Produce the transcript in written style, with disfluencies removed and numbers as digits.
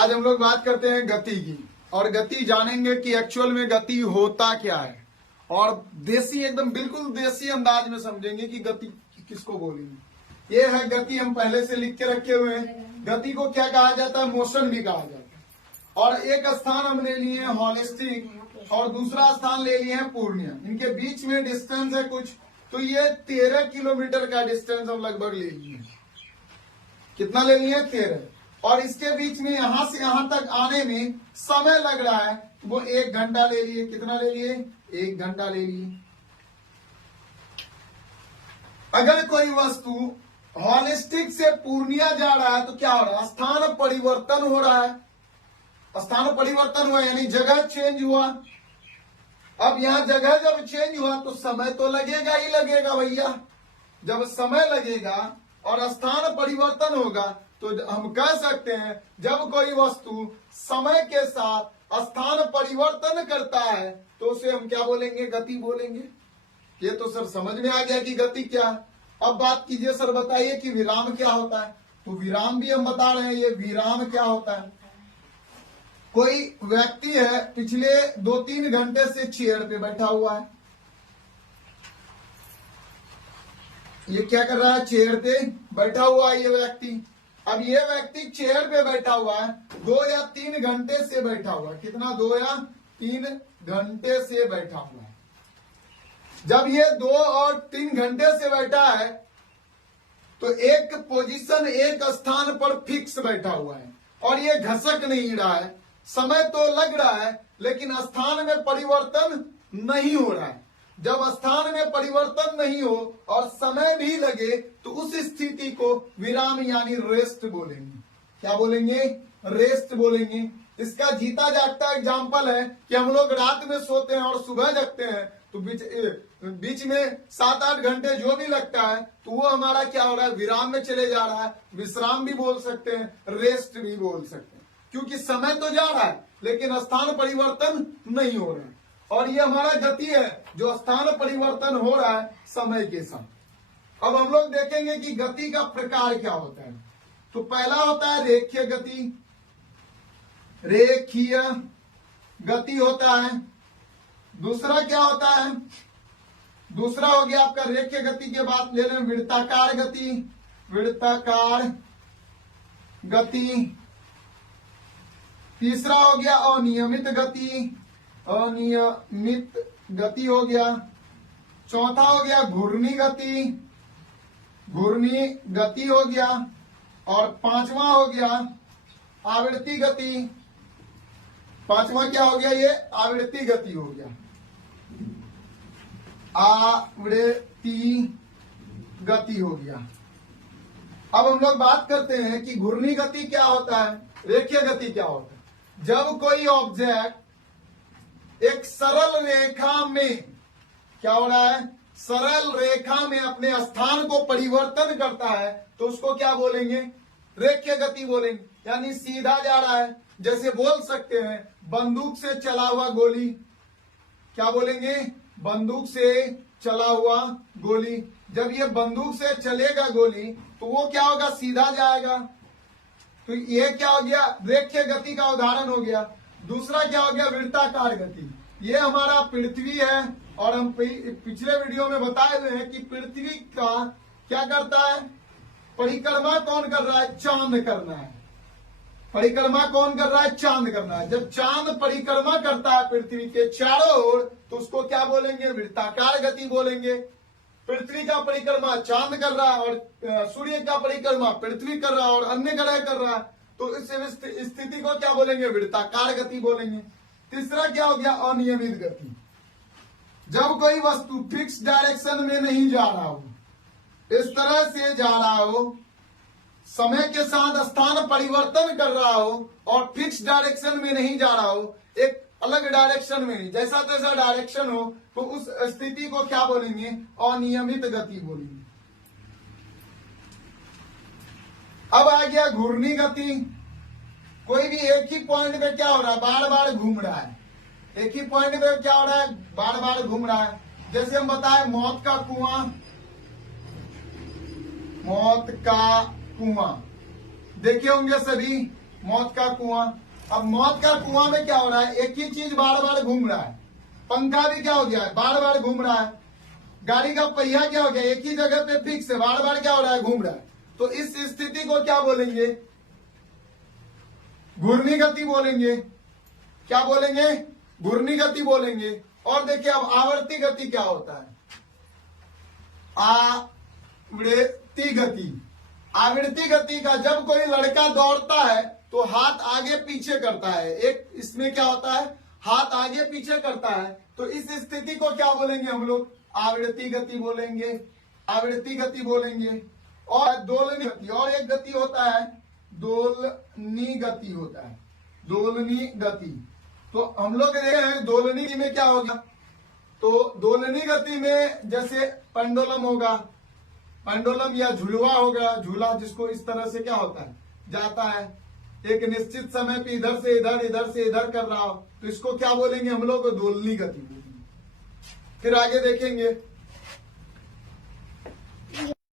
आज हम लोग बात करते हैं गति की, और गति जानेंगे कि एक्चुअल में गति होता क्या है, और देसी एकदम बिल्कुल देसी अंदाज में समझेंगे कि गति किसको बोलेंगे। ये है गति, हम पहले से लिख के रखे हुए हैं। गति को क्या कहा जाता है? मोशन भी कहा जाता है। और एक स्थान हम ले लिए हैं हॉलिस्टिक और दूसरा स्थान ले लिए हैं पूर्णिया। इनके बीच में डिस्टेंस है कुछ, तो ये 13 किलोमीटर का डिस्टेंस हम लगभग ले लिए। कितना ले लिए? 13। और इसके बीच में यहां से यहां तक आने में समय लग रहा है, वो 1 घंटा ले लिए। कितना ले लिए? 1 घंटा ले लिए। अगर कोई वस्तु हॉलिस्टिक से पूर्णिया जा रहा है तो क्या हो रहा है? स्थान परिवर्तन हो रहा है। स्थान परिवर्तन हुआ यानी जगह चेंज हुआ। अब यहां जगह जब चेंज हुआ तो समय तो लगेगा ही लगेगा भैया। जब समय लगेगा और स्थान परिवर्तन होगा तो हम कह सकते हैं जब कोई वस्तु समय के साथ स्थान परिवर्तन करता है तो उसे हम क्या बोलेंगे? गति बोलेंगे। ये तो सर समझ में आ गया कि गति क्या है। अब बात कीजिए सर, बताइए कि विराम क्या होता है। तो विराम भी हम बता रहे हैं, ये विराम क्या होता है। कोई व्यक्ति है पिछले 2-3 घंटे से चेयर पे बैठा हुआ है। ये क्या कर रहा है? चेयर पे बैठा हुआ है ये व्यक्ति। अब ये व्यक्ति चेयर पे बैठा हुआ है, 2 या 3 घंटे से बैठा हुआ है। कितना? 2 या 3 घंटे से बैठा हुआ है। जब ये 2 और 3 घंटे से बैठा है तो एक पोजीशन, एक स्थान पर फिक्स बैठा हुआ है और ये घसक नहीं रहा है। समय तो लग रहा है लेकिन स्थान में परिवर्तन नहीं हो रहा है। जब स्थान में परिवर्तन नहीं हो और समय भी लगे तो उस स्थिति को विराम यानी रेस्ट बोलेंगे। क्या बोलेंगे? रेस्ट बोलेंगे। इसका जीता जागता एग्जाम्पल है कि हम लोग रात में सोते हैं और सुबह जगते हैं तो बीच में 7-8 घंटे जो भी लगता है तो वो हमारा क्या हो रहा है? विराम में चले जा रहा है। विश्राम भी बोल सकते हैं, रेस्ट भी बोल सकते हैं, क्योंकि समय तो जा रहा है लेकिन स्थान परिवर्तन नहीं हो रहा है। और ये हमारा गति है जो स्थान परिवर्तन हो रहा है समय के साथ। अब हम लोग देखेंगे कि गति का प्रकार क्या होता है। तो पहला होता है रेखीय गति। रेखीय गति होता है। दूसरा क्या होता है? दूसरा हो गया आपका रेखीय गति के बाद ले लें वृत्ताकार गति। वृत्ताकार गति। तीसरा हो गया अनियमित गति। अनियमित गति हो गया। चौथा हो गया घूर्णी गति। घूर्णी गति हो गया। और 5वां हो गया आवृत्ति गति। 5वां क्या हो गया? ये आवृत्ति गति हो गया। आवृत्ति गति हो गया। अब हम लोग बात करते हैं कि घूर्णी गति क्या होता है, रेखीय गति क्या होता है। जब कोई ऑब्जेक्ट एक सरल रेखा में क्या हो रहा है? सरल रेखा में अपने स्थान को परिवर्तन करता है तो उसको क्या बोलेंगे? रेखीय गति बोलेंगे। यानी सीधा जा रहा है। जैसे बोल सकते हैं बंदूक से चला हुआ गोली। क्या बोलेंगे? बंदूक से चला हुआ गोली। जब ये बंदूक से चलेगा गोली तो वो क्या होगा? सीधा जाएगा। तो ये क्या हो गया? रेखीय गति का उदाहरण हो गया। दूसरा क्या हो गया? वृत्ताकार गति। ये हमारा पृथ्वी है और हम पिछले वीडियो में बताए हुए हैं कि पृथ्वी का क्या करता है? परिक्रमा कौन कर रहा है? चांद करना है। परिक्रमा कौन कर रहा है? चांद करना है। जब चांद परिक्रमा करता है पृथ्वी के चारों ओर तो उसको क्या बोलेंगे? वृत्ताकार गति बोलेंगे। पृथ्वी का परिक्रमा चांद कर रहा है और सूर्य का परिक्रमा पृथ्वी कर रहा है और अन्य ग्रह कर रहा है तो इस स्थिति को क्या बोलेंगे? वृत्ताकार गति बोलेंगे। तीसरा क्या हो गया? अनियमित गति। जब कोई वस्तु फिक्स डायरेक्शन में नहीं जा रहा हो, इस तरह से जा रहा हो, समय के साथ स्थान परिवर्तन कर रहा हो और फिक्स डायरेक्शन में नहीं जा रहा हो, एक अलग डायरेक्शन में नहीं, जैसा तैसा डायरेक्शन हो, तो उस स्थिति को क्या बोलेंगे? अनियमित गति बोलेंगे। अब आ गया घूर्णी गति। कोई भी एक ही पॉइंट पे क्या हो रहा है? बार बार घूम रहा है। एक ही पॉइंट पे क्या हो रहा है? बार बार घूम रहा है। जैसे हम बताए मौत का कुआं। मौत का कुआं देखे होंगे सभी। मौत का कुआं। अब मौत का कुआं में क्या हो रहा है, एक ही चीज बार बार घूम रहा है। पंखा भी क्या हो गया है, बार बार घूम रहा है। गाड़ी का पहिया क्या हो गया, एक ही जगह पे फिक्स है, बार बार क्या हो रहा है, घूम रहा है। तो इस स्थिति को क्या बोलेंगे, घूर्णी गति बोलेंगे। क्या बोलेंगे, घूर्णी गति बोलेंगे। और देखिए अब आवर्ती गति क्या होता है, आवृत्ति गति। आवृत्ति गति का जब कोई लड़का दौड़ता है तो हाथ आगे पीछे करता है, एक इसमें क्या होता है, हाथ आगे पीछे करता है। तो इस स्थिति को क्या बोलेंगे हम लोग, आवृत्ति गति बोलेंगे, आवृत्ति गति बोलेंगे। और दोलनी गति, और एक गति होता है दोलनी गति होता है, दोलनी गति। तो हम लोग देखे हैं दोलनी में क्या होगा, तो दोलनी गति में जैसे पेंडुलम होगा, पेंडुलम या झुलवा होगा, झूला जिसको इस तरह से क्या होता है, जाता है एक निश्चित समय पे इधर से इधर कर रहा हो, तो इसको क्या बोलेंगे हम लोग, दोलनी गति बोलेंगे। फिर आगे देखेंगे